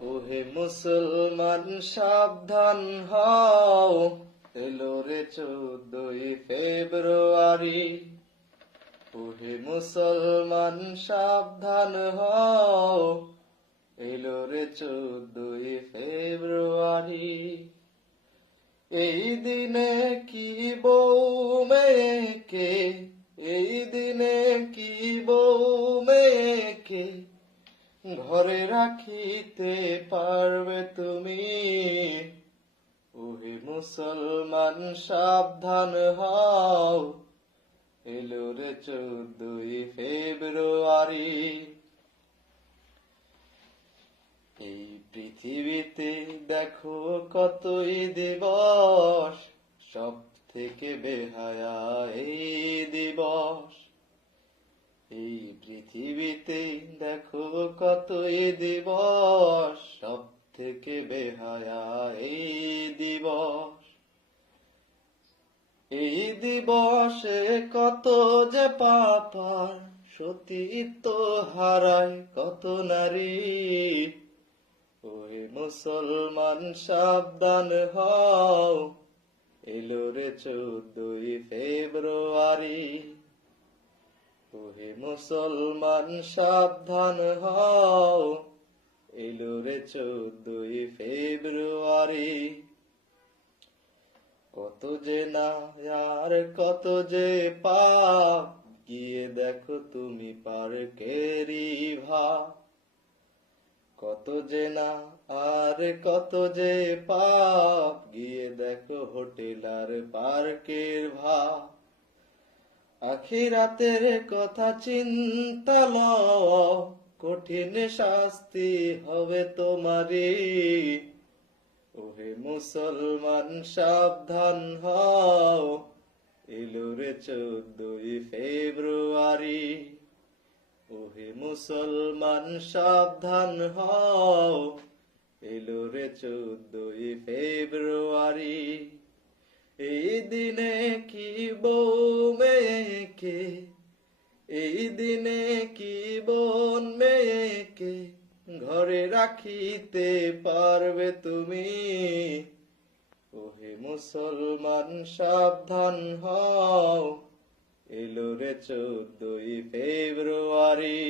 ওহে মুসলমান সাবধান হও, এলো রে 14ই ফেব্রুয়ারি। ওহে মুসলমান সাবধান হও, এলো রে 14ই ফেব্রুয়ারি। এই দিনে কি বউ মেয়েকে, এই দিনে কি বউ মেয়েকে ঘরে রাখিতে পারবে তুমি? ওহে মুসলমান সাবধান হও, এলো রে 14ই ফেব্রুয়ারি। এই পৃথিবীতে দেখো কতই দিবস, সব থেকে বেহায়া এই দিবস। এই পৃথিবীতে দেখো কতই দিবস, সব থেকে বেহায়া এই দিবস। এই দিবসে কত যে পাপার, সতীত্ব হারায় কত নারী। ওহে মুসলমান সাবধান হও, এলো রে 14ই ফেব্রুয়ারি। ওহে মুসলমান সাবধান হও, এলো রে 14ই ফেব্রুয়ারি। কত যে না আর কত যে পাপ, গিয়ে দেখো তুমি পার্কেরই ভাব। কত যে না আর কত যে পাপ, গিয়ে দেখো হোটেল আর পার্কের ভাব। আখিরাতের কথা চিন্তা লও, কঠিন শাস্তি হবে তোমারই। ওহে মুসলমান সাবধান হও, এলো রে 14ই ফেব্রুয়ারি। ওহে মুসলমান সাবধান হও, এলো রে 14ই ফেব্রুয়ারি। এই দিনে কি বউ মেয়েকে, এই দিনে কি বোন মেয়েকে ঘরে রাখিতে পারবে তুমি? ওহে মুসলমান সাবধান হও, এলো রে 14ই ফেব্রুয়ারি।